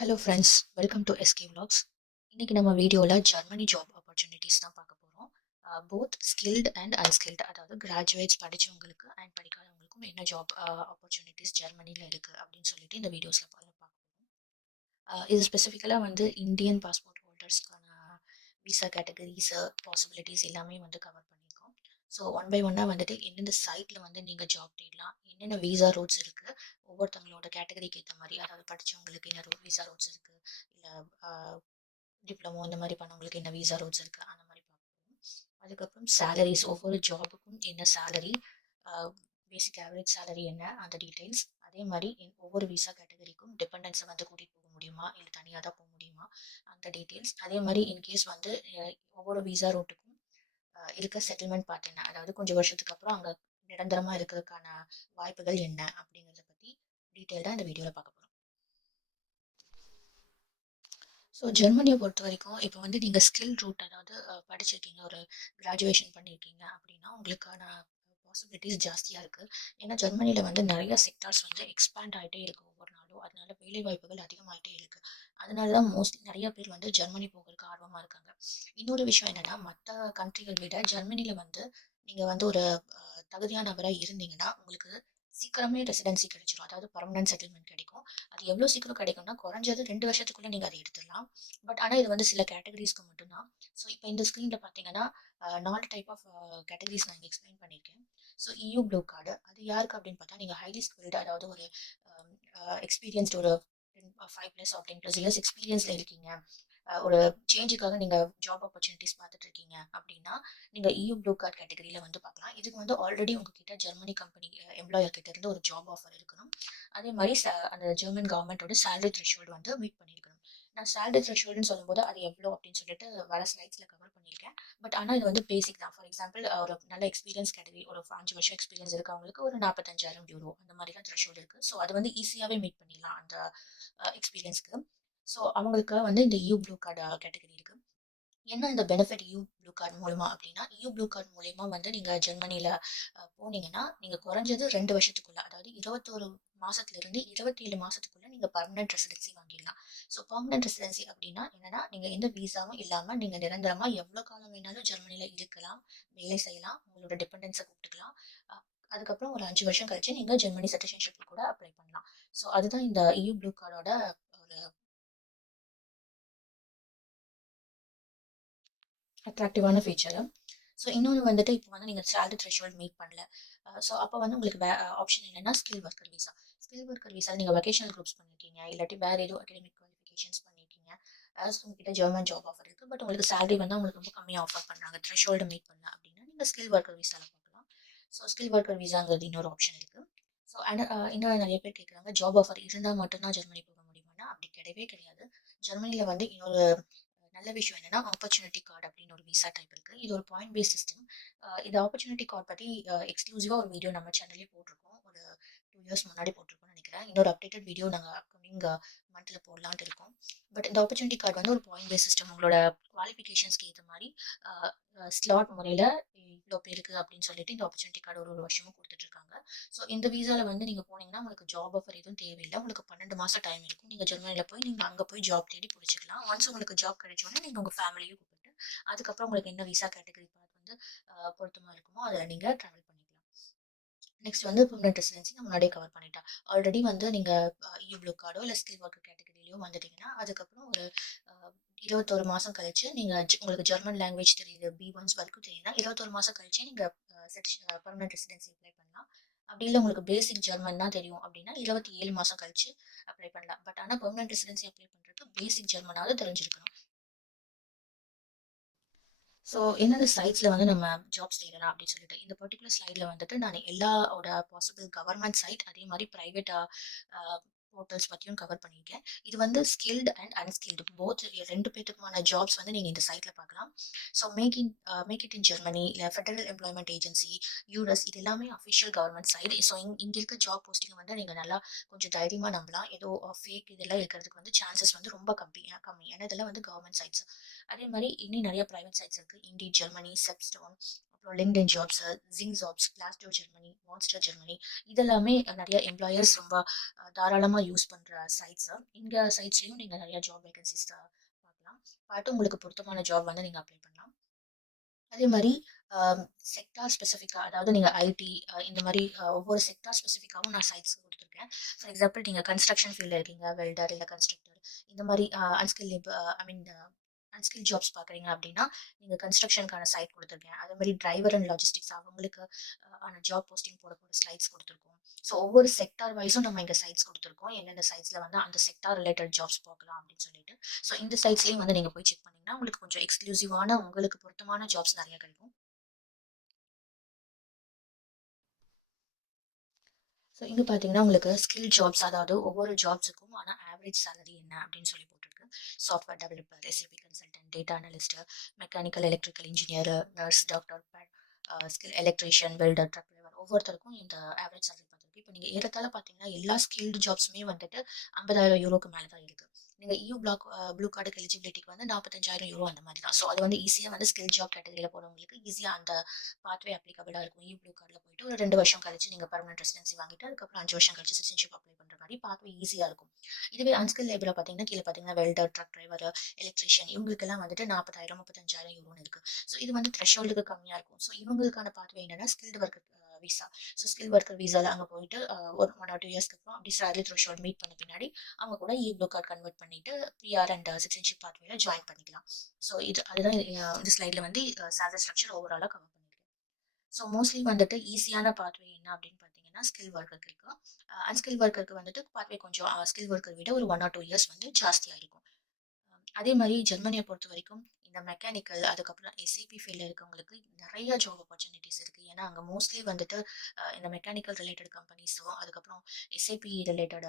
Hello friends, welcome to SK vlogs. இன்னைக்கு நம்ம வீடியோவில் ஜெர்மனி ஜாப் ஆப்பர்ச்சுனிட்டிஸ் தான் பார்க்க போகிறோம். போத் ஸ்கில்டு அண்ட் அன்ஸ்கில்டு, அதாவது கிராஜுவேட்ஸ் படித்தவங்களுக்கு அண்ட் படிக்காதவங்களுக்கும் என்ன ஜாப் ஆப்பர்ச்சுனிட்டிஸ் ஜெர்மனியில் இருக்குது அப்படின்னு சொல்லிட்டு இந்த வீடியோஸில் பார்க்க போகிறோம். இது ஸ்பெசிஃபிக்கலாக வந்து இந்தியன் பாஸ்போர்ட் ஹோல்டர்ஸ்க்கான விசா கேட்டகரிஸ் பாசிபிலிட்டிஸ் எல்லாமே வந்து கவர் பண்ணியிருக்கோம். ஸோ ஒன் பை ஒன்னாக வந்துட்டு எந்தெந்த சைட்டில் வந்து நீங்கள் ஜாப் தேடலாம், என்னென்ன விசா ரூட்ஸ் இருக்குது, ஒவ்வொருத்தவங்களோட கேட்டகரிக்கு ஏற்ற மாதிரி, அதாவது படித்தவங்களுக்கு என்ன விசா ரூட்ஸ் இருக்குது, இல்லை டிப்ளமோ இந்த மாதிரி பண்ணவங்களுக்கு என்ன விசா ரூட்ஸ் இருக்குது, அந்த மாதிரி பார்ப்போம். அதுக்கப்புறம் சேலரிஸ், ஒவ்வொரு ஜாபுக்கும் என்ன சேலரி, பேசிக் ஆவரேஜ் சேலரி என்ன, அந்த டீட்டெயில்ஸ். அதே மாதிரி ஒவ்வொரு விசா கேட்டகரிக்கும் டிபெண்டன்ஸை வந்து கூட்டிகிட்டு போக முடியுமா இல்லை தனியாக தான் போக முடியுமா, அந்த டீட்டெயில்ஸ். அதே மாதிரி இன்கேஸ் வந்து ஒவ்வொரு விசா ரூட்டுக்கும் இருக்க செட்டில்மெண்ட் பார்ட் என்ன, அதாவது கொஞ்சம் வருஷத்துக்கு அப்புறம் அங்கே நிரந்தரமாக இருக்கிறதுக்கான வாய்ப்புகள் என்ன அப்படிங்கிறத பற்றி டீட்டெயில்டாக இந்த வீடியோவில் பார்க்க போகிறோம். ஸோ ஜெர்மனியை பொறுத்த வரைக்கும் இப்போ வந்து நீங்கள் ஸ்கில் ரூட், அதாவது படிச்சிருக்கீங்க, ஒரு கிராஜுவேஷன் பண்ணியிருக்கீங்க அப்படின்னா உங்களுக்கான பாசிபிலிட்டிஸ் ஜாஸ்தியாக இருக்குது. ஏன்னா ஜெர்மனியில் வந்து நிறைய செக்டார்ஸ் வந்து எக்ஸ்பேண்ட் ஆகிட்டே இருக்குது ஒவ்வொரு நாளும். அதனால வேலை வாய்ப்புகள் அதிகமாகிட்டே இருக்குது. அதனால தான் மோஸ்ட்லி நிறைய பேர் வந்து ஜெர்மனி போகிறதுக்கு ஆர்வமாக இருக்காங்க. இன்னொரு விஷயம் என்னென்னா, மற்ற கண்ட்ரிகள் விட ஜெர்மனியில் வந்து நீங்கள் வந்து ஒரு தகுதியானவராக இருந்தீங்கன்னா உங்களுக்கு சீக்கிரமே ரெசிடென்சி கிடைச்சிரும், அதாவது பர்மனன்ட் செட்டில்மெண்ட் கிடைக்கும். அது எவ்வளோ சீக்கிரம் கிடைக்கும்னா குறைஞ்சது 2 வருஷத்துக்குள்ளே நீங்கள் அதை எடுத்துடலாம். பட் ஆனால் இது வந்து சில கேட்டகரிஸ்க்கு மட்டும்தான். ஸோ இப்போ இந்த ஸ்க்ரீனில் பார்த்தீங்கன்னா 4 டைப் ஆஃப் கேட்டகரிஸ் நான் இங்கே எக்ஸ்பிளைன் பண்ணியிருக்கேன். ஸோ இயூ ப்ளூ கார்டு அது யாருக்கு அப்படின்னு பார்த்தா, நீங்கள் ஹைலி ஸ்கில்டு, அதாவது ஒரு எக்ஸ்பீரியன்ஸ்டு, ஒரு 5+ ஆர் 10+ இயர்ஸ் எக்ஸ்பீரியன்ஸில் இருக்கீங்க, ஒரு சேஞ்சுக்காக நீங்கள் ஜாப் ஆப்பர்ச்சுனிட்டிஸ் பார்த்துட்டு இருக்கீங்க அப்படின்னா நீங்கள் இயூ ப்ளூ கார்டு கேட்டகரியில் வந்து பார்க்கலாம். இதுக்கு வந்து ஆல்ரெடி உங்ககிட்ட ஜெர்மனி கம்பெனி எம்ப்ளாயர் கிட்ட இருந்து ஒரு ஜாப் ஆஃபர் இருக்கணும். அதே மாதிரி அந்த ஜெர்மன் கவர்மெண்ட்டோட சேலரி த்ரெஷ்ஹோல்டு வந்து மீட் பண்ணியிருக்கணும். நான் சேலரி த்ரெஷ்ஹோல்டுன்னு சொல்லும்போது அது எவ்வளோ அப்படின்னு சொல்லிட்டு வர ஸ்லைட்ஸில் கவர் பண்ணியிருக்கேன். பட் ஆனால் இது வந்து பேசிக் தான். ஃபார் எக்ஸாம்பிள், ஒரு நல்ல எக்ஸ்பீரியன்ஸ் கேட்டகரி, ஒரு 5 வருஷம் எக்ஸ்பீரியன்ஸ் இருக்கவங்களுக்கு ஒரு 45,000 யூரோ அந்த மாதிரி தான் த்ரெஷ்ஹோல்டு இருக்குது. ஸோ அது வந்து ஈஸியாகவே மீட் பண்ணிடலாம் அந்த எக்ஸ்பீரியன்ஸ்க்கு. ஸோ அவங்களுக்கு வந்து இந்த யூ ப்ளூ கார்டு கேட்டகரி இருக்குது. என்ன இந்த பெனிஃபிட் யூ ப்ளூ கார்டு மூலமா அப்படின்னா, யூ ப்ளூ கார்டு மூலயமா வந்து நீங்கள் ஜெர்மனியில் போனீங்கன்னா நீங்கள் குறைஞ்சது 2 வருஷத்துக்குள்ள, அதாவது 21 மாதத்துலேருந்து 27 மாதத்துக்குள்ள நீங்கள் பர்மனன்ட் ரெசிடென்சி வாங்கிடலாம். ஸோ பர்மனன்ட் ரெசிடென்சி அப்படின்னா என்னன்னா, நீங்கள் எந்த விசாவும் இல்லாமல் நீங்கள் நிரந்தரமாக எவ்வளோ காலம் வேணாலும் ஜெர்மனியில் இருக்கலாம், வேலை செய்யலாம், உங்களோட டிபெண்டன்ஸை கூப்பிட்டுக்கலாம். அதுக்கப்புறம் ஒரு 5 வருஷம் கழிச்சு நீங்கள் ஜெர்மனி சிட்டிசன்ஷிப் கூட அப்ளை பண்ணலாம். ஸோ அதுதான் இந்த இயூ ப்ளூ கார்டோட ஒரு அட்ராக்டிவான ஃபீச்சரு. ஸோ இன்னொன்று வந்துட்டு, இப்போ வந்து நீங்கள் சேலரி த்ரெஷ்ஹோல்ட் மீட் பண்ணல. ஸோ அப்போ வந்து உங்களுக்கு ஆப்ஷன் என்னென்னா skill worker visa. Skill worker விசாவில் நீங்கள் வொகேஷனல் குரூப்ஸ் பண்ணியிருக்கீங்க, இல்லாட்டி வேறு ஏதோ அகடமிக் குவாலிஃபிகேஷன்ஸ் பண்ணியிருக்கீங்க, உங்ககிட்ட ஜெர்மன் ஜாப் ஆஃபர் இருக்குது, பட் உங்களுக்கு சேலரி வந்து அவங்களுக்கு ரொம்ப கம்மியாக ஆஃபர் பண்ணுறாங்க, த்ரெஷ்ஹோல்டு மீட் பண்ணல அப்படின்னா நீங்கள் ஸ்கில் ஒர்க்கர் விசாவில் பார்க்கலாம். ஸோ ஸ்கில் ஒர்க்கர் விசாங்கிறது இன்னொரு ஆப்ஷன் இருக்குது. ஸோ இன்னும் நிறைய பேர் கேட்குறாங்க, ஜாப் ஆஃபர் இருந்தால் மட்டும்தான் ஜெர்மனி போக முடியுமானா அப்படி கிடையவே கிடையாது. ஜெர்மனியில் வந்து இன்னொரு நல்ல விஷயம் என்னன்னா, ஆப்பர்ச்சுனிட்டி கார்டு அப்படின்னு ஒரு விசா டைப் இருக்கு. இது ஒரு பாயிண்ட் பேஸ் சிஸ்டம். இந்த ஆப்பர்ச்சுனிட்டி கார்டு பத்தி எக்ஸ்க்ளூசிவா ஒரு வீடியோ நம்ம சேனல்லே போட்டிருக்கோம். ஒரு 2 இயர்ஸ் முன்னாடி போட்டிருக்கோம்னு நினைக்கிறேன். இன்னொரு அப்டேட்டட் வீடியோ நாங்கள் அப்கமிங் மந்த்ல போடலான்ட்டு இருக்கோம். பட் இந்த ஆப்பர்ச்சுனிட்டி கார்டு வந்து ஒரு பாயிண்ட் பேஸ் சிஸ்டம். உங்களோட குவாலிஃபிகேஷன்ஸ்க்கு ஏற்ற மாதிரி ஸ்லாட் முறையில் இவ்வளோ பேருக்கு அப்படின்னு சொல்லிட்டு இந்த ஆப்பர்ச்சுனிட்டி கார்டு ஒரு வருஷமும் கொடுத்துட்டு இருக்காங்க. ஸோ இந்த விசாவில் வந்து நீங்கள் போனீங்கன்னா உங்களுக்கு ஜாப் ஆஃபர் எதுவும் தேவையில்லை. உங்களுக்கு 12 மாதம் டைம் இருக்கும். நீங்கள் ஜெர்மனியில் போய் நீங்கள் அங்கே போய் ஜாப் தேடி பிடிச்சிக்கலாம். ஒன்ஸ் உங்களுக்கு ஜாப் கிடைச்சோன்னே நீங்கள் உங்கள் ஃபேமிலியும் கூப்பிட்டு அதுக்கப்புறம் உங்களுக்கு என்ன விசா கேட்டகரி பார்த்து வந்து பொருத்தமாக இருக்குமோ அதில் நீங்கள் ட்ராவல் பண்ணிக்கலாம். நெக்ஸ்ட் வந்து பெர்மனன்ட் ரெசிடென்சி நான் முன்னாடியே கவர் பண்ணிட்டேன். ஆல்ரெடி வந்து நீங்கள் இயூ ப்ளூ கார்டோ இல்லை ஸ்கில் ஒர்க்கர் கேட்டகரியிலையும் வந்துட்டீங்கன்னா அதுக்கப்புறம் ஒரு 21 மாதம் கழிச்சு நீங்கள் உங்களுக்கு ஜெர்மன் லாங்குவேஜ் தெரியுது, B1 வரைக்கும் தெரியுதுன்னா 21 மாதம் கழிச்சு நீங்கள் பெர்மனன்ட் ரெசிடென்சி அப்ளை பண்ணலாம். அப்படி இல்லை உங்களுக்கு பேசிக் ஜெர்மன் தான் தெரியும் அப்படின்னா 27 மாதம் கழிச்சு அப்ளை பண்ணலாம். பட் ஆனால் பெர்மனன்ட் ரெசிடென்சி அப்ளை பண்ணுறதுக்கு பேசிக் ஜெர்மனாவது தெரிஞ்சிருக்கணும். ஸோ எந்தெந்த சைட்ஸில் வந்து நம்ம ஜாப்ஸ் தேடலாம் அப்படின்னு சொல்லிட்டு இந்த பர்டிகுலர் ஸ்லைடில் வந்துட்டு நான் எல்லாவோட பாசிபிள் கவர்மெண்ட் சைட், அதே மாதிரி ப்ரைவேட் போர்ட்டல்ஸ் பற்றியும் கவர் பண்ணியிருக்கேன். இது வந்து ஸ்கில்டு அண்ட் அன்ஸ்கில்டு போத் 2 பேத்துக்குமான ஜாப்ஸ் வந்து நீங்கள் இந்த சைட்டில் பார்க்கலாம். So make it in Germany, இல்லை ஃபெடரல் எம்ப்ளாய்மெண்ட் ஏஜென்சி, யூஎஸ், இது எல்லாமே அஃபிஷியல் கவர்மெண்ட் சைடு. ஸோ இங்கே இருக்க ஜாப் போஸ்டிங் வந்து நீங்கள் நல்லா கொஞ்சம் தைரியமாக நம்பலாம். ஏதோ ஃபேக் இதெல்லாம் இருக்கிறதுக்கு வந்து சான்சஸ் வந்து ரொம்ப கம்மி. ஏன்னா இதெல்லாம் வந்து கவர்மெண்ட் சைட்ஸ். அதே மாதிரி இன்னும் நிறைய ப்ரைவேட் சைட்ஸ் இருக்குது. இண்டீட் ஜெர்மனி, செப்ஸ்டோன், அப்புறம் LinkedIn jobs, Xing jobs, Glassdoor Germany, Monster Germany இதெல்லாமே நிறைய எம்ப்ளாயர்ஸ் ரொம்ப தாராளமாக யூஸ் பண்ணுற சைட்ஸு. இந்த சைட்ஸ்லையும் நீங்கள் நிறைய ஜாப் வேகன்சிஸ் பார்க்கலாம். பார்த்து உங்களுக்கு பொருத்தமான ஜாப் வந்து நீங்கள் அப்ளை பண்ணலாம். அதே மாதிரி செக்டார் ஸ்பெசிஃபிக்காக, அதாவது நீங்கள் ஐடி இந்த மாதிரி ஒவ்வொரு செக்டார் ஸ்பெசிஃபிக்காகவும் நான் சைட்ஸ் கொடுத்துருக்கேன். ஃபார் எக்ஸாம்பிள் நீங்கள் கன்ஸ்ட்ரக்ஷன் ஃபீல்டில் இருக்கீங்க, வெல்டர் இல்லை கன்ஸ்ட்ரக்டர் இந்த மாதிரி அன்ஸ்கில் ஐ மீன் அன்ஸ்கில் ஜாப்ஸ் பார்க்குறீங்க அப்படின்னா நீங்கள் கன்ஸ்ட்ரக்ஷனுக்கான சைட் கொடுத்துருக்கேன். அதே மாதிரி டிரைவர் அண்ட் லாஜிஸ்டிக்ஸ் அவங்களுக்கு ஆன ஜாப் போஸ்டிங் போட ஸ்லைட்ஸ் கொடுத்துருக்கோம். ஸோ ஒவ்வொரு செக்டார் வைஸும் நம்ம இங்கே சைட்ஸ் கொடுத்துருக்கோம். எந்தெந்த சைட்ஸில் வந்து அந்த செக்டார் ரிலேட்டட் ஜாப்ஸ் பார்க்கலாம் அப்படின்னு சொல்லிட்டு. ஸோ இந்த சைட்ஸ்லையும் வந்து நீங்கள் போய் செக் பண்ணிங்கன்னா உங்களுக்கு கொஞ்சம் எக்ஸ்க்ளூசிவான உங்களுக்கு பொருத்தமான ஜாப்ஸ் நிறைய கிடைக்கும். ஸோ இங்கே பார்த்தீங்கன்னா உங்களுக்கு ஸ்கில் ஜாப்ஸ், அதாவது ஒவ்வொரு ஜாப்ஸுக்கும் ஆனால் ஆவரேஜ் சேலரி என்ன அப்படின்னு சொல்லி போட்டிருக்கு. Software developer, SAP consultant, data analyst, mechanical electrical engineer, nurse, doctor, skill electrician, welder, truck driver ஒவ்வொருத்தருக்கும் இந்த ஆவரேஜ் சேலரி பார்த்துருக்கு. இப்போ நீங்கள் ஏறத்தாழ பார்த்தீங்கன்னா எல்லா ஸ்கில்டு ஜாப்ஸுமே வந்துட்டு 50,000 யூரோக்கு மேலே தான் இருக்குது. நீங்கள் EU ப்ளூ கார்டுக்கு எலிஜிபிலிட்டிக்கு வந்து 45,000 யூரோ அந்த மாதிரி தான். ஸோ அது வந்து ஈஸியாக வந்து ஸ்கில் ஜாப் கேட்டகரியில் போகிறவங்களுக்கு ஈஸியாக அந்த பாத்வே அப்ளிகபிளாக இருக்கும். ப்ளூ கார்டில் போயிட்டு ஒரு 2 வருஷம் கழிச்சு நீங்கள் பர்மனன்ட் ரெசிடென்சி வாங்கிட்டு அதுக்கப்புறம் 5 வருஷம் கழிச்சு சிட்டிசன்ஷிப் அப்ளை பண்ணுற மாதிரி பாத்வே ஈஸியாக இருக்கும். இதுவே அன்ஸ்கில் லேபரில் பார்த்தீங்கன்னா கீழே பார்த்தீங்கன்னா வெல்டர், ட்ரக் டிரைவர், எலக்ட்ரிஷியன் இவங்களுக்கெல்லாம் வந்துட்டு 40,000 35,000 யூரோன்னு இருக்குது. ஸோ இது வந்து த்ரெஷோல்டுக்கு கம்மியாக இருக்கும். ஸோ இவங்களுக்கான பாத்வே என்னன்னா skilled worker visa. So skill worker விசாவில் அங்கே போயிட்டு ஒரு 1 or 2 இயர்ஸ்க்கு அப்புறம் அப்படி சேலரி த்ரெஷோல்ட் மீட் பண்ண பின்னாடி அவங்க கூட ப்ளூ கார்டு கன்வெர்ட் பண்ணிட்டு பிஆர் அண்ட் சிட்டிசன்ஷிப் பாத்வேல ஜாயின் பண்ணிக்கலாம். ஸோ அதுதான் இந்த ஸ்லைடில் வந்து சேலரி ஸ்ட்ரக்சர் ஓவராலாக கவர் பண்ணியிருக்கேன். ஸோ மோஸ்ட்லி வந்துட்டு ஈஸியான பாத்வே என்ன அப்படின்னு பார்த்தீங்கன்னா ஸ்கில் ஒர்க்கருக்கு இருக்கு. அன்ஸ்கில் ஒர்க்கருக்கு வந்துட்டு பாத்வே கொஞ்சம் ஸ்கில் ஒர்க்கர் விட ஒரு 1 or 2 இயர்ஸ் வந்து ஜாஸ்தியாக இருக்கும். அதே மாதிரி ஜெர்மனியை பொறுத்த வரைக்கும் இந்த மெக்கானிக்கல் அதுக்கப்புறம் எஸ்ஏபி ஃபீல்டில் இருக்கவங்களுக்கு நிறைய ஜாப் ஆப்பர்ச்சுனிட்டிஸ் இருக்குது. ஏன்னா அங்கே மோஸ்ட்லி வந்துட்டு இந்த மெக்கானிக்கல் ரிலேட்டட் கம்பெனிஸும் அதுக்கப்புறம் எஸ்ஏபி ரிலேட்டட்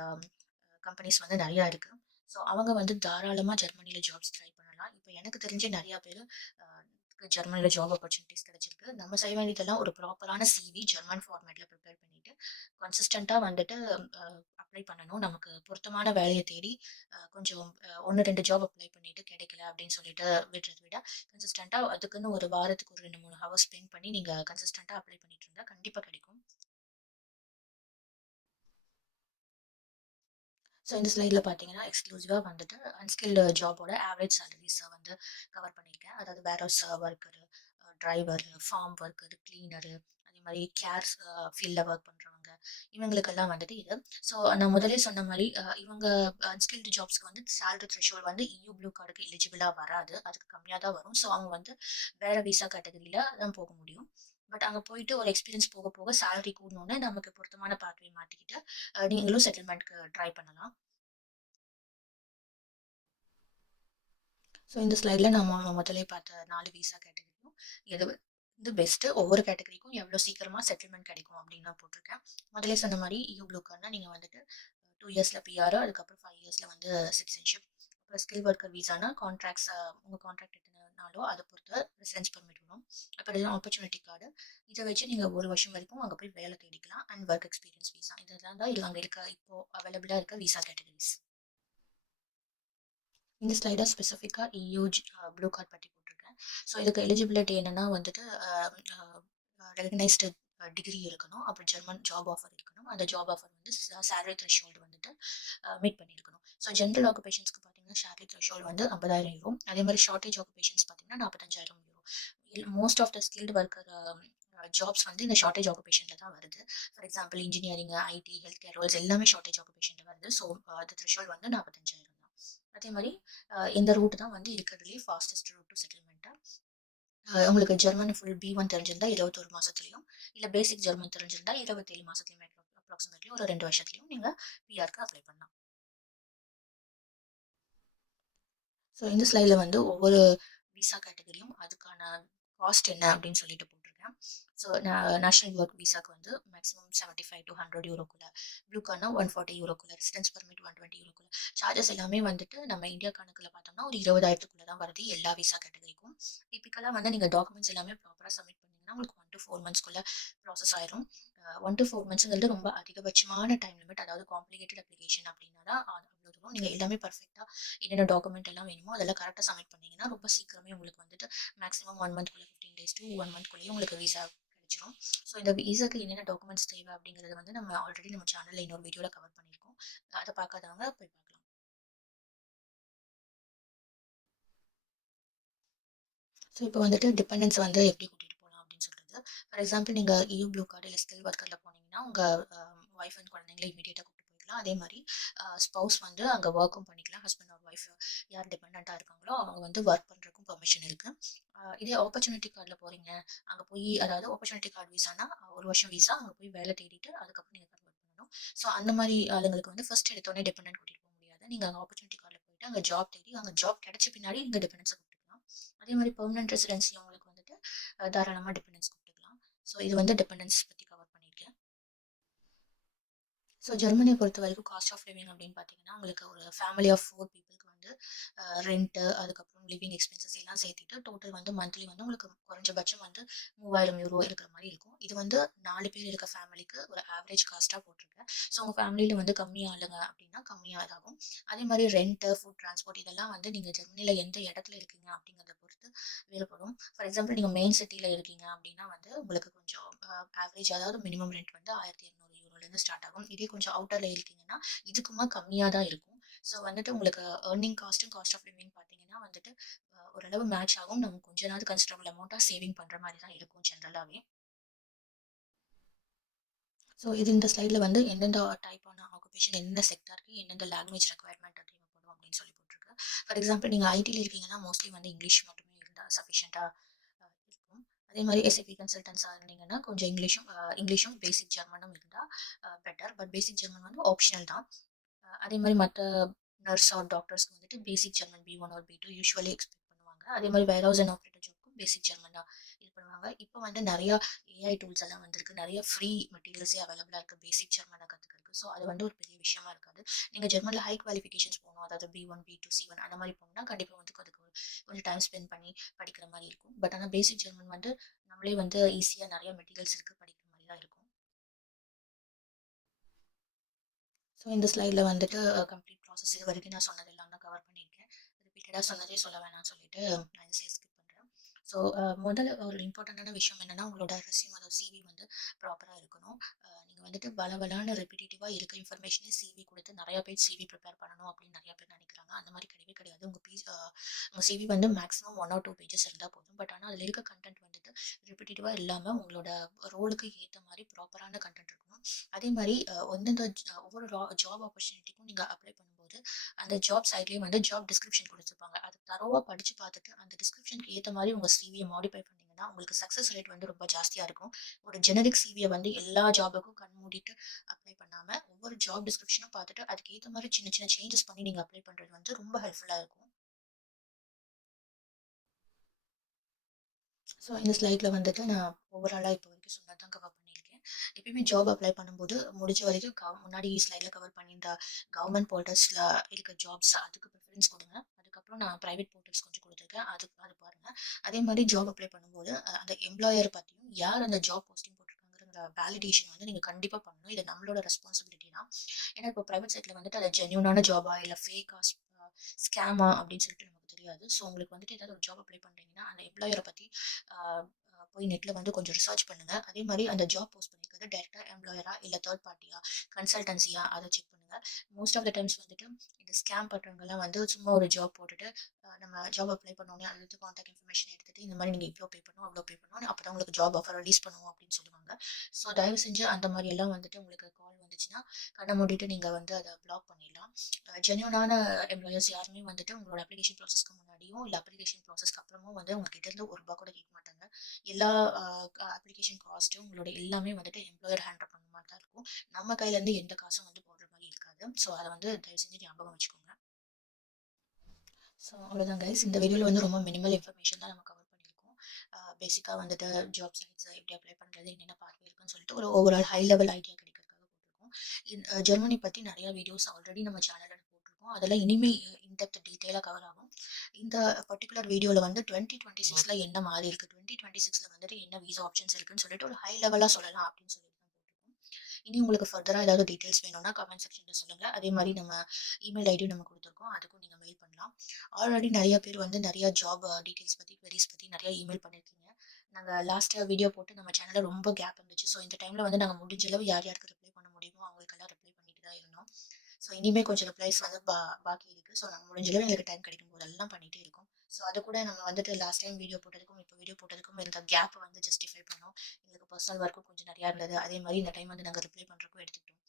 கம்பெனிஸ் வந்து நிறையா இருக்குது. ஸோ அவங்க வந்து தாராளமாக ஜெர்மனியில் ஜாப்ஸ் ட்ரை பண்ணலாம். இப்போ எனக்கு தெரிஞ்சு நிறையா பேர் ஜெர்மனியில் ஜாப் ஆப்பர்ச்சுனிட்டிஸ் கிடைச்சிருக்கு. நம்ம செய்ய வேண்டியதெல்லாம் ஒரு ப்ராப்பரான சிவி ஜெர்மன் ஃபார்மேட்டில் ப்ரிப்பேர் பண்ணிட்டு கன்சிஸ்டண்ட்டாக வந்துட்டு அப்ளை பண்ணணும். நமக்கு பொருத்தமான வேலையை தேடி கொஞ்சம் 1 2 ஜாப் அப்ளை பண்ணிட்டு கிடைக்கல அப்படின்னு சொல்லிட்டு விடுறத விட கன்சிஸ்டண்ட்டாக அதுக்குன்னு ஒரு வாரத்துக்கு ஒரு 2 3 ஹவர்ஸ் ஸ்பெண்ட் பண்ணி நீங்கள் கன்சிஸ்டண்ட்டாக அப்ளை பண்ணிட்டு இருந்தால் கண்டிப்பாக கிடைக்கும். ஸோ இந்த ஸ்லைடில் பார்த்தீங்கன்னா எக்ஸ்க்ளூசிவாக வந்துட்டு அன்ஸ்கில்டு ஜாபோட ஆவரேஜ் சேலரிஸை வந்து கவர் பண்ணியிருக்கேன். அதாவது warehouse worker, driver, farm worker, cleaner, அதே மாதிரி கேர் ஃபீல்டில் ஒர்க் பண்ணுறவங்க இவங்களுக்கெல்லாம் வந்துட்டு இது. ஸோ நான் முதலே சொன்ன மாதிரி இவங்க அன்ஸ்கில்டு ஜாப்ஸ்க்கு வந்து சேலரி த்ரெஷோல்ட் வந்து ப்ளூ கார்டுக்கு எலிஜிபிளாக வராது, அதுக்கு கம்மியாக தான் வரும். ஸோ அவங்க வந்து வேறு விசா கேட்டகரியில் தான் போக முடியும். பட் அங்கே போயிட்டு ஒரு எக்ஸ்பீரியன்ஸ் போக போக சேலரி கூடனோடனே நமக்கு பொருத்தமான பாத்வே மாற்றிக்கிட்டு நீங்களும் செட்டில்மெண்ட்க்கு ட்ரை பண்ணலாம். ஸோ இந்த ஸ்லைடில் நம்ம முதலே பார்த்த 4 விசா கேட்டகரியும் எது வந்து பெஸ்ட்டு, ஒவ்வொரு கேட்டகரிக்கும் எவ்வளோ சீக்கிரமாக செட்டில்மெண்ட் கிடைக்கும் அப்படின்னு நான் போட்டிருக்கேன். முதலே சொன்ன மாதிரி ப்ளூ கார்டுனா நீங்கள் வந்துட்டு 2 இயர்ஸில் பிஆர், அதுக்கப்புறம் 5 இயர்ஸில் வந்து சிட்டிசன்ஷிப். அப்புறம் ஸ்கில் ஒர்க்கர் விசானா கான்ட்ராக்ட்ஸ் உங்கள் கான்ட்ராக்ட் எத்தனாலோ அதை பொறுத்து ரெசிடென்ஸ் பர்மிட் வரும். அப்புறம் ஆப்பர்ச்சுனிட்டி கார்டு, இதை வச்சு நீங்கள் 1 வருஷம் வரைக்கும் அங்கே போய் வேலை தேடிக்கலாம். அண்ட் ஒர்க் எக்ஸ்பீரியன்ஸ் விசா, இதெல்லாம் தான் அங்கே இருக்க இப்போ அவைலபிளாக இருக்க விசா கேட்டகரிஸ். இந்த ஸ்லைடர் ஸ்பெசிஃபிக்காக ப்ளூ கார்டு பற்றி போட்டிருக்கேன். ஸோ இதுக்கு எலிஜிபிலிட்டி என்னென்னா வந்துட்டு ரெகனைஸ்டு டிகிரி இருக்கணும், அப்புறம் ஜெர்மன் ஜாப் ஆஃபர் இருக்கணும். அந்த ஜாப் ஆஃபர் வந்து சேலரி த்ரெஷோல்டு வந்துட்டு மீட் பண்ணியிருக்கணும். ஸோ ஜென்ரல் ஆக்குபேஷன்ஸ்க்கு பார்த்தீங்கன்னா சேலரி த்ரெஷோல்டு வந்து 50,000 யூரோ. அதே மாதிரி ஷார்ட்டேஜ் ஆக்குபேஷன்ஸ் பார்த்தீங்கன்னா 45,000 euro. Most of the skilled worker jobs வந்து இந்த ஷார்ட்டேஜ் ஆக்குபேஷனில் தான் வருது. For example engineering, IT, health care roles எல்லாமே ஷார்ட்டேஜ் ஆக்குபேஷனில் வருது. ஸோ அது த்ரெஷோல்டு வந்து 45,000 தான். அதே மாதிரி இந்த ரூட் தான் வந்து இருக்கிறதுலேயே ஃபாஸ்டஸ்ட் ரூட் டு செட்டில்மெண்ட்டாக. உங்களுக்கு ஜெர்மன் ஃபுல் B1 தெரிஞ்சிருந்தா 21 மாதத்துலையும், இல்லை பேசிக் ஜெர்மன் தெரிஞ்சிருந்தா 27 மாதத்துலையும் அப்ராக்சிமேட்லி ஒரு 2 வருஷத்துலையும் நீங்கள் பிஆருக்கு அப்ளை பண்ணலாம். ஸோ இந்த ஸ்லைடில் வந்து ஒவ்வொரு விசா கேட்டகரியும் அதுக்கான காஸ்ட் என்ன அப்படின்னு சொல்லிட்டு போட்டிருக்கேன். ஸோ நேஷனல் ஒர்க் விசாக்கு வந்து மேக்ஸிமம் 75 to 100 யூரோக்குள்ள, ப்ளூ கார்னா 140 யூரோக்குள்ள, ரெசிடென்ஸ் பர்மிட் 120 யூரோக்குள்ள. சார்ஜஸ் எல்லாமே வந்துட்டு நம்ம இந்தியா கணக்கில் பார்த்தோம்னா ஒரு 20,000க்குள்ள தான் வருது எல்லா விசா கேட்டகரிக்கும். டிப்பிக்கலாக வந்து நீங்கள் டாக்குமெண்ட்ஸ் எல்லாமே ப்ராப்பராக சப்மிட் பண்ணிங்கன்னா உங்களுக்கு 1 to 4 monthsக்குள்ள ப்ராசஸ் ஆயிரும். 1 to 4 monthsங்கிறது ரொம்ப அதிகபட்சமான டைம் லிமிட். அதாவது காம்ப்ளிகேட்டட் அப்ளிகேஷன் அப்படின்னா தான் அவ்வளோ தூரம். நீங்கள் எல்லாமே பர்ஃபெக்டாக என்னென்ன டாக்குமெண்ட் எல்லாம் வேணுமோ அதெல்லாம் கரெக்டாக சப்மிட் பண்ணீங்கன்னா ரொம்ப சீக்கிரமே உங்களுக்கு வந்துட்டு மேக்ஸிமம் 1 monthக்குள்ள 15 டேஸ் டூ 1 மந்த்க்குள்ளேயே உங்களுக்கு விசா கிடைச்சிரும். ஸோ இந்த விசாக்கு என்னென்ன டாக்குமெண்ட்ஸ் தேவை அப்படிங்கிறது வந்து நம்ம ஆல்ரெடி நம்ம சேனலில் இன்னொரு வீடியோவில் கவர் பண்ணியிருக்கோம். அதை பார்க்காதவங்க போய் பார்க்கலாம். ஸோ இப்போ வந்துட்டு டிபெண்டன்ஸ் வந்து எப்படி கூட்டிகிட்டு போகலாம் அப்படின்னு சொல்கிறது. ஃபார் எக்ஸாம்பிள் நீங்கள் EU ப்ளூ கார்டு இல்லை ஸ்கில் ஒர்க்கரில் போனீங்கன்னா உங்கள் ஒய்ஃப் அண்ட் குழந்தைங்களை இமீடியட்டாக கூப்பிட்டு போய்க்கலாம். அதே மாதிரி ஸ்பௌஸ் வந்து அங்கே ஒர்க்கும் பண்ணிக்கலாம். ஹஸ்பண்ட் ஆர் ஒய்ஃப் யார் டிபெண்ட்டாக இருக்காங்களோ அவங்க வந்து ஒர்க் பண்ணுறதுக்கும் பெர்மிஷன் இருக்குது. இதே ஆப்பர்ச்சுனிட்டி கார்டில் போகிறீங்க, அங்கே போய் அதாவது ஆப்பர்ச்சுனிட்டி கார்டு விசானா 1 வருஷம் விசா, அங்கே போய் வேலை தேடிட்டு அதுக்கப்புறம் நீங்கள் கன்வெர்ட் பண்ணணும். ஸோ அந்த மாதிரி ஆளுங்களுக்கு வந்து ஃபர்ஸ்ட் எடுத்தோடனே டிபெண்டன்ட் கூட்டிகிட்டு போக முடியாது. நீங்கள் அங்கே ஆப்பர்ச்சுனிட்டி கார்டில் போயிட்டு அங்கே ஜாப் தேடி அங்கே ஜாப் கிடைச்ச பின்னாடி நீங்கள் டிபெண்டன்ஸை கூப்பிட்டுக்கலாம். அதே மாதிரி பெர்மனன்ட் ரெசிடென்சி அவங்களுக்கு வந்துட்டு தாராளமாக டிபெண்டன்ஸ் கூப்பிட்டுக்கலாம். ஸோ இது வந்து டிபெண்டன்ஸ் பற்றி கவர் பண்ணியிருக்கேன். ஸோ ஜெர்மனியை பொறுத்த வரைக்கும் காஸ்ட் ஆஃப் லிவிங் அப்படின்னு பார்த்தீங்கன்னா உங்களுக்கு ஒரு ஃபேமிலி ஆஃப் 4 பீப்புளுக்கு வந்து ரெண்ட்டு, அதுக்கப்புறம் லிவிங் எக்ஸ்பென்சஸ் எல்லாம் சேர்த்துட்டு டோட்டல் வந்து மந்த்லி வந்து உங்களுக்கு குறைஞ்சபட்சம் வந்து 3000 யூரோ இருக்கிற மாதிரி இருக்கும். இது வந்து 4 பேர் இருக்க ஃபேமிலிக்கு ஒரு ஆவரேஜ் காஸ்ட்டாக போட்டிருக்கேன். ஸோ உங்கள் ஃபேமிலியில் வந்து கம்மி ஆளுங்க அப்படின்னா கம்மியாக இதாகும். அதே மாதிரி ரெண்ட்டு, ஃபுட் டிரான்ஸ்போர்ட் இதெல்லாம் வந்து நீங்கள் ஜெர்மனியில் எந்த இடத்துல இருக்கீங்க அப்படிங்கிறத பொறுத்து வேறுபடும். ஃபார் எக்ஸாம்பிள் நீங்கள் மெயின் சிட்டியில் இருக்கீங்க அப்படின்னா வந்து உங்களுக்கு கொஞ்சம் ஆவரேஜ் அதாவது மினிமம் ரெண்ட் வந்து 1200 யூரோலேருந்து ஸ்டார்ட் ஆகும். இதே கொஞ்சம் அவுட்டரில் இருக்கீங்கன்னா இதுக்குமா கம்மியாக தான் இருக்கும். ஸோ வந்துட்டு உங்களுக்கு ஏர்னிங் காஸ்ட்டும் காஸ்ட் ஆஃப் லிவிங் பார்த்தீங்கன்னா வந்துட்டு ஓரளவு மேட்ச் ஆகும். நம்ம கொஞ்ச நாள் கன்சிடரபிள் அமௌண்ட்டாக சேவிங் பண்ணுற மாதிரி தான் இருக்கும் ஜென்ரலாகவே. ஸோ இது இந்த ஸ்லைடில் வந்து எந்தெந்த டைப்பான ஆக்குபேஷன் எந்தெந்த செக்டாருக்கு எந்தெந்த லாங்குவேஜ் ரெக்குவயர்மெண்ட் தேவைப்படும் அப்படின்னு சொல்லி போட்டிருக்கு. ஃபார் எக்ஸாம்பிள் நீங்கள் ஐடியில் இருக்கீங்கன்னா மோஸ்ட்லி வந்து இங்கிலீஷ் மட்டுமே இருந்தால் சஃபிஷியண்ட்டாக இருக்கும். அதே மாதிரி எஸ்ஏபி கன்சல்டன்ஸாக இருந்தீங்கன்னா கொஞ்சம் இங்கிலீஷும் பேசிக் ஜெர்மனும் இருந்தால் பெட்டர். பட் பேசிக் ஜெர்மன் வந்து ஆப்ஷனல் தான். அதே மாதிரி மற்ற நர்ஸ் ஆர் டாக்டர்ஸ்க்கு வந்துட்டு basic German B1 or B2 usually expect பண்ணுவாங்க. அதே மாதிரி வேர் ஹவுஸ் அண்ட் ஆப்ரேட்டர் ஜாப்க்கும் பேசிக் ஜெர்மன் தான் இது பண்ணுவாங்க. இப்போ வந்து நிறையா AI டூல்ஸ் எல்லாம் வந்திருக்கு. நிறைய ஃப்ரீ மெட்டீரியல்ஸே அவைலபிளாக இருக்குது பேசிக் ஜெர்மனை கற்றுக்கிறதுக்கு. ஸோ அது வந்து ஒரு பெரிய விஷயமா இருக்காது. நீங்கள் ஜெர்மனில் ஹை குவாலிஃபிகேஷன்ஸ் போகணும், அதாவது B1 B2 C1 அந்த மாதிரி போகணும்னா கண்டிப்பாக வந்து அதுக்கு கொஞ்சம் டைம் ஸ்பெண்ட் பண்ணி படிக்கிற மாதிரி இருக்கும். பட் ஆனால் பேசிக் ஜெர்மன் வந்து நம்மளே வந்து ஈஸியாக நிறைய மெட்டீரியல்ஸ் இருக்குது படிக்கிற மாதிரி தான் இருக்கும். ஸோ இந்த ஸ்லைடில் வந்துட்டு கம்ப்ளீட் ப்ராசஸ் இது வரைக்கும் நான் சொன்னது எல்லாம் தான் கவர் பண்ணியிருக்கேன். ரிப்பீட்டடாக சொன்னதே சொல்ல வேணாம்னு சொல்லிட்டு நான் இந்த ஸ்லைட் ஸ்கிப் பண்ணுறேன். ஸோ முதல்ல ஒரு இம்பார்ட்டண்ட்டான விஷயம் என்னென்னா உங்களோட ரெஸ்யூம் அதாவது சிவி வந்து ப்ராப்பராக இருக்கணும். நீங்கள் வந்துட்டு பலபலான ரெப்பிட்டேட்டிவாக இருக்க இன்ஃபர்மேஷனே சிவி கொடுத்து நிறையா பேர் சிவி ப்ரிப்பேர் பண்ணணும் அப்படின்னு நிறையா பேர் நினைக்கிறாங்க. அந்த மாதிரி கிடையவே கிடையாது. உங்கள் சிவி வந்து மேக்ஸிமம் 1 or 2 பேஜஸ் இருந்தால் போதும். பட் ஆனால் அதில் இருக்க கண்டென்ட் வந்துட்டு ரிப்பிட்டேட்டிவாக இல்லாமல் உங்களோட ரோலுக்கு ஏற்ற மாதிரி ப்ராப்பரான கண்டென்ட் இருக்கணும். அதே மாதிரி ஒவ்வொரு ஜாப் ஆப்பர்ச்சுனிட்டிக்கும் நீங்கள் அப்ளை பண்ணும்போது அந்த ஜாப் சைட்லேயே வந்து ஜாப் டிஸ்கிரிப்ஷன் கொடுத்துருப்பாங்க. அதை தரோவாக படித்து பார்த்துட்டு அந்த டிஸ்கிரிப்ஷனுக்கு ஏற்ற மாதிரி உங்கள் சிவியை மாடிஃபை பண்ணிங்கன்னா உங்களுக்கு சக்ஸஸ் ரேட் வந்து ரொம்ப ஜாஸ்தியாக இருக்கும். ஒரு ஜெனரிக் சிவியை வந்து எல்லா ஜாபுக்கும் கண் மூடிட்டு அப்ளை பண்ணாமல் ஒவ்வொரு ஜாப் டிஸ்கிரிப்ஷனும் பார்த்துட்டு அதுக்கு ஏற்ற மாதிரி சின்ன சின்ன சேஞ்சஸ் பண்ணி நீங்கள் அப்ளை பண்ணுறது வந்து ரொம்ப ஹெல்ப்ஃபுல்லாக இருக்கும். ஸோ இந்த ஸ்லைடில் வந்துட்டு நான் ஓவராலாக இப்போ வரைக்கும் சொன்னது தான் கவர் பண்ணியிருக்கேன். எப்பயுமே ஜாப் அப்ளை பண்ணும்போது முடிஞ்ச வரைக்கும் முன்னாடி ஸ்லைடில் கவர் பண்ணியிருந்த கவர்மெண்ட் போர்ட்டல்ஸில் இருக்க ஜாப்ஸ் அதுக்கு ப்ரிஃபரன்ஸ் கொடுங்க. அதுக்கப்புறம் நான் ப்ரைவேட் போர்ட்டல்ஸ் கொஞ்சம் கொடுத்துருக்கேன், அது பாருங்கள். அதே மாதிரி ஜாப் அப்ளை பண்ணும்போது அந்த எம்ப்ளாயர் பற்றியும் யார் அந்த ஜாப் போஸ்டிங் போட்டிருக்காங்கிற வேலிடேஷன் வந்து நீங்கள் கண்டிப்பாக பண்ணணும். இது நம்மளோட ரெஸ்பான்சிபிலிட்டி தான். ஏன்னா இப்போ ப்ரைவேட் சைட்டில் வந்துட்டு அது ஜென்யூனான ஜாபா இல்லை ஃபேக்கா ஸ்கேமா அப்படின்னு சொல்லிட்டு நமக்கு தெரியாது. ஸோ உங்களுக்கு வந்துட்டு ஏதாவது ஒரு ஜாப் அப்ளை பண்ணுறீங்கன்னா அந்த எம்ப்ளாயரை பற்றி போய் நெட்டில் வந்து கொஞ்சம் ரிசர்ச் பண்ணுங்கள். அதே மாதிரி அந்த ஜாப் போஸ்ட் பண்ணிக்கிறது டேரெக்டாக எம்ப்ளாயரா இல்லை தேர்ட் பார்ட்டியா கன்சல்டன்சியா அதை செக் பண்ணுங்கள். மோஸ்ட் ஆஃப் த டைம்ஸ் வந்துட்டு இந்த ஸ்கேம் பண்ணுறவங்கலாம் வந்து சும்மா ஒரு ஜாப் போட்டுட்டு நம்ம ஜாப் அப்ளை பண்ணோன்னே அது கான்டாக்ட் இன்ஃபர்மேஷன் எடுத்துகிட்டு இந்த மாதிரி நீங்கள் இவ்வளோ பே பண்ணணும் அவ்வளோ பே பண்ணணும் அப்போ தான் உங்களுக்கு ஜாப் ஆஃபர் ரிலீஸ் பண்ணுவோம் அப்படின்னு சொல்லுவாங்க. ஸோ தயவு செஞ்சு அந்த மாதிரி எல்லாம் வந்துட்டு உங்களுக்கு கால் வந்துச்சுன்னா கண்ணை மூடிட்டு நீங்கள் வந்து அதை பிளாக் பண்ணிடலாம். ஜென்யூனான எம்ப்ளாயர்ஸ் யாருமே வந்துட்டு உங்களோட அப்ளிகேஷன் ப்ராசஸ்க்கு முன்னாடியும் இல்லை அப்ளிகேஷன் ப்ராசஸ்க்கு அப்புறமும் வந்து உங்ககிட்ட இருந்து ₹1 கூட கேட்க மாட்டாங்க. எல்லா அப்ளிகேஷன் காஸ்ட்டும் உங்களோட எல்லாமே வந்துட்டு எம்ப்ளாயர் ஹேண்டில் பண்ண மாதிரி தான் இருக்கும். நம்ம கையிலேருந்து எந்த காசும் வந்து போடுற மாதிரி இருக்காது. ஸோ அதை வந்து தயவு செஞ்சு ஞாபகம் வச்சுக்கோங்க. ஸோ அவ்வளோதான் கைஸ். இந்த வீடியோவில் வந்து ரொம்ப மினிமல் இன்ஃபர்மேஷன் தான் நம்ம கவர் பண்ணியிருக்கோம். பேசிக்காக வந்துட்டு ஜாப் சைட்ஸ் எப்படி அப்ளை பண்ணுறது என்னென்ன பார்வை இருக்குன்னு சொல்லிட்டு ஒரு ஓவரால் ஹை லெவல் ஐடியா கிடைக்கிறதுக்காக போட்டிருக்கோம். ஜெர்மனி பற்றி நிறையா வீடியோஸ் ஆல்ரெடி நம்ம சேனலில் போட்டிருக்கோம். அதெல்லாம் இனிமேல் இன்டெப்த் டீட்டெயிலாக கவர் ஆகும். இந்த பர்டிகுலர் வீடியோவில் வந்து 2026 என்ன மாறி இருக்குது, 2026 வந்துட்டு என்ன வீசா ஆப்ஷன்ஸ் இருக்குன்னு சொல்லிட்டு ஒரு ஹை லெவலாக சொல்லலாம் அப்படின்னு சொல்லிட்டு தான் போட்டிருக்கோம். இனி உங்களுக்கு ஃபர்தராக ஏதாவது டீட்டெயில்ஸ் வேணும்னா கமெண்ட் செக்ஷனில் சொல்லுங்கள். அதே மாதிரி நம்ம இமெயில் ஐடியும் நம்ம கொடுத்துருக்கோம், அதுக்கும் நீங்கள் மெயில் பண்ணலாம். ஆல்ரெடி நிறைய பேர் வந்து நிறைய ஜாப் டீட்டெயில்ஸ் பற்றி குவரிஸ் பற்றி நிறைய இமெயில் பண்ணியிருக்கீங்க. நாங்கள் லாஸ்ட்டாக வீடியோ போட்டு நம்ம சேனலில் ரொம்ப கேப் இருந்துச்சு. ஸோ இந்த டைமில் வந்து நாங்கள் முடிஞ்ச அளவு யார் யாருக்கு ரிப்ளை பண்ண முடியுமோ அவங்களுக்கெல்லாம் ரிப்ளை பண்ணிட்டு தான் இருந்தோம். ஸோ இனிமேல் கொஞ்சம் ரிப்ளைஸ் வந்து பாக்கி இருக்குது. ஸோ நாங்கள் முடிஞ்ச அளவு எங்களுக்கு டைம் கிடைக்கும் போதெல்லாம் பண்ணிகிட்டே இருக்கோம். ஸோ அது கூட நம்ம வந்துட்டு லாஸ்ட் டைம் வீடியோ போட்டதுக்கும் இப்போ வீடியோ போட்டதுக்கும் இருந்த கேப் வந்து ஜஸ்டிஃபை பண்ணோம். எங்களுக்கு பர்சனல் ஒர்க்கும் கொஞ்சம் நிறையா இருந்தது. அதே மாதிரி இந்த டைம் வந்து நாங்கள் ரிப்ளை பண்ணுறக்கும் எடுத்துக்கிட்டோம்.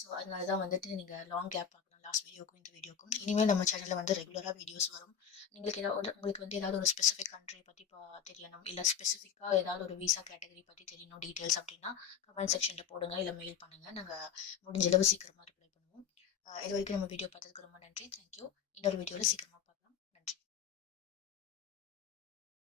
ஸோ அதனால தான் வந்துட்டு நீங்கள் லாங் கேப் பார்க்கலாம் லாஸ்ட் வீடியோக்கும் இந்த வீடியோக்கும். இனிமேல் நம்ம சேனலில் வந்து ரெகுலராக வீடியோஸ் வரும். உங்களுக்கு வந்து ஏதாவது ஒரு ஸ்பெசிஃபிக் கண்ட்ரி பற்றி தெரியணும், இல்லை ஸ்பெசிஃபிக்காக ஏதாவது ஒரு விசா கேட்டகரி பற்றி தெரியணும் டீட்டெயில்ஸ் அப்படின்னா கமெண்ட் செக்ஷனில் போடுங்க, இல்லை மெயில் பண்ணுங்கள். நாங்கள் முடிஞ்ச அளவு சீக்கிரமாக ரிப்ளை பண்ணுவோம். இது வரைக்கும் நம்ம வீடியோ பார்த்ததுக்கு ரொம்ப நன்றி. தேங்க்யூ. இன்னொரு வீடியோவில் சீக்கிரமாக